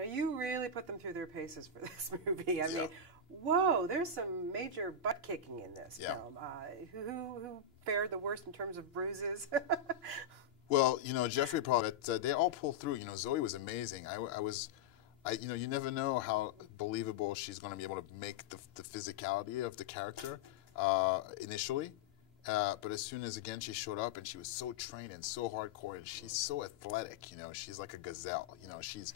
Now, you really put them through their paces for this movie. I mean, whoa, there's some major butt kicking in this film. Who fared the worst in terms of bruises? Well, you know, Jeffrey probably, they all pulled through. You know, Zoe was amazing. You know, you never know how believable she's going to be able to make the physicality of the character initially. But as soon as, again, she showed up and she was so trained and so hardcore and she's so athletic, you know, she's like a gazelle, you know, she's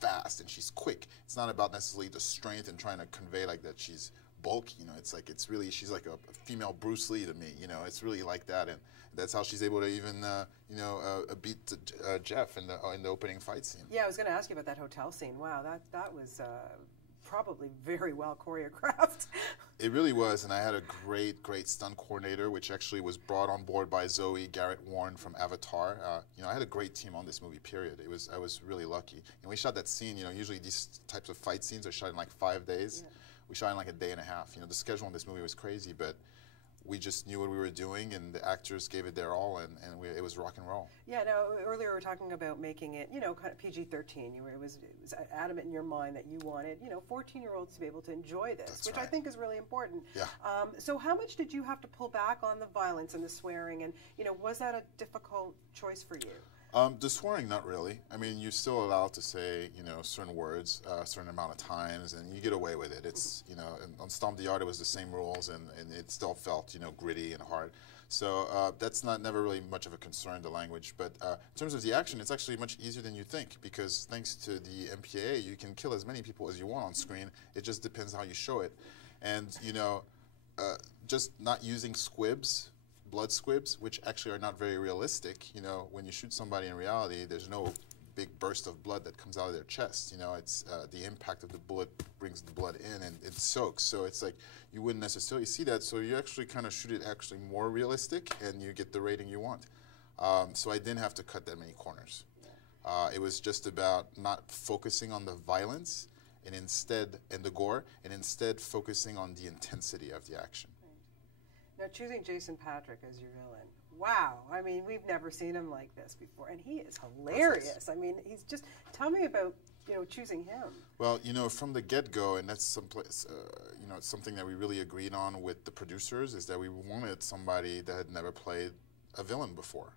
fast and she's quick. It's not about necessarily the strength and trying to convey like that she's bulky, you know, it's really, she's like a female Bruce Lee to me, you know, it's really like that. And that's how she's able to even, you know, beat Jeff in the opening fight scene. Yeah, I was going to ask you about that hotel scene. Wow, that was probably very well choreographed. It really was, and I had a great stunt coordinator, which actually was brought on board by Zoe Garrett Warren from Avatar. You know, I had a great team on this movie. Period. I was really lucky. And we shot that scene. You know, usually these types of fight scenes are shot in like 5 days. Yeah. We shot in like a day and a half. You know, the schedule on this movie was crazy, but we just knew what we were doing, and the actors gave it their all, and it was rock and roll. Yeah, now, earlier we were talking about making it, you know, kind of PG-13. It was adamant in your mind that you wanted, you know, 14-year-olds to be able to enjoy this, That's which right. I think is really important. Yeah. So how much did you have to pull back on the violence and the swearing, and, you know, was that a difficult choice for you? The swearing, not really. I mean, you're still allowed to say, you know, certain words a certain amount of times, and you get away with it. It's, you know, on Stomp the Yard, it was the same rules, and it still felt, you know, gritty and hard. So that's never really much of a concern, the language. But in terms of the action, it's actually much easier than you think, because thanks to the MPAA, you can kill as many people as you want on screen. It just depends how you show it. And, you know, just not using squibs, blood squibs, which actually are not very realistic. You know, when you shoot somebody in reality, there's no big burst of blood that comes out of their chest. You know, it's the impact of the bullet brings the blood in and it soaks. So it's like you wouldn't necessarily see that. So you actually kind of shoot it actually more realistic, and you get the rating you want. So I didn't have to cut that many corners. It was just about not focusing on the violence and the gore, and instead focusing on the intensity of the action. Now, choosing Jason Patrick as your villain, wow. I mean, we've never seen him like this before, and he is hilarious. Perfect. I mean, he's just, tell me about, you know, choosing him. Well, you know, from the get-go, and that's someplace, you know, it's something that we really agreed on with the producers, is that we wanted somebody that had never played a villain before,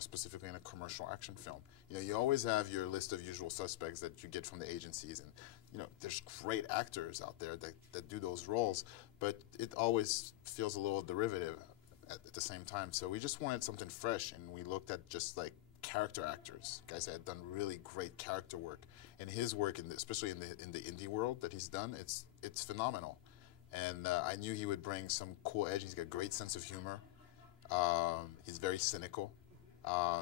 specifically in a commercial action film. You know, you always have your list of usual suspects that you get from the agencies, and you know, there's great actors out there that do those roles, but it always feels a little derivative at the same time. So we just wanted something fresh, and we looked at just like character actors, guys that had done really great character work. And his work, especially in the indie world that he's done, it's phenomenal. And I knew he would bring some cool edge. He's got a great sense of humor. He's very cynical.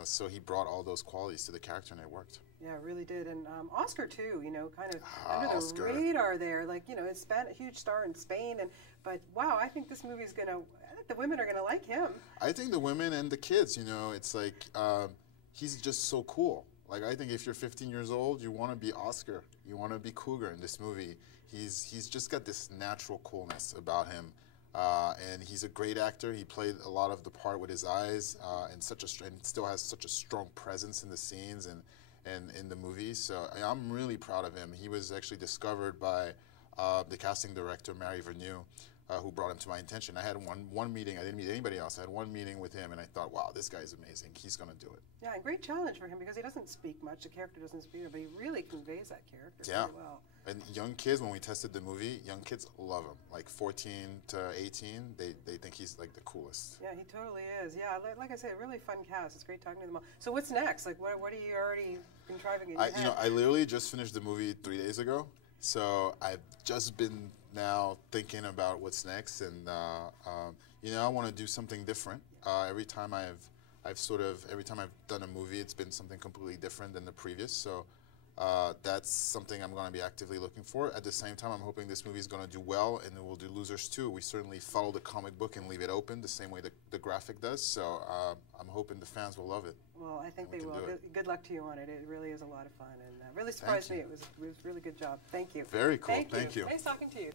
So he brought all those qualities to the character, and it worked. Yeah, it really did. And Oscar, too, you know, kind of under the Oscar. radar there. Like, you know, it's been a huge star in Spain. But, wow, I think this movie's going to, I think the women are going to like him. I think the women and the kids, you know, it's like, he's just so cool. Like, I think if you're 15 years old, you want to be Oscar. You want to be Cougar in this movie. He's just got this natural coolness about him. And he's a great actor. He played a lot of the part with his eyes, and still has such a strong presence in the scenes and in the movie. So I'm really proud of him. He was actually discovered by the casting director, Mary Vernew, who brought him to my attention. I had one meeting. I didn't meet anybody else. I had one meeting with him, and I thought, wow, this guy's amazing. He's going to do it. Yeah, a great challenge for him, because he doesn't speak much. The character doesn't speak, but he really conveys that character very well. And young kids, when we tested the movie, young kids love him. Like 14 to 18, they think he's like the coolest. Yeah, he totally is. Yeah, like I said, really fun cast. It's great talking to them all. So what's next? Like, what are you already contriving in your head? You know, I literally just finished the movie 3 days ago. So I've just been now thinking about what's next, and you know, I want to do something different. Every time I've done a movie, it's been something completely different than the previous. So that's something I'm going to be actively looking for. At the same time, I'm hoping this movie is going to do well, and it will do Losers too. We certainly follow the comic book and leave it open the same way the graphic does. So I'm hoping the fans will love it. Well, I think they will. Good luck to you on it. It really is a lot of fun, and really surprised me. It was a really good job. Thank you. Very cool. Thank you. Nice talking to you.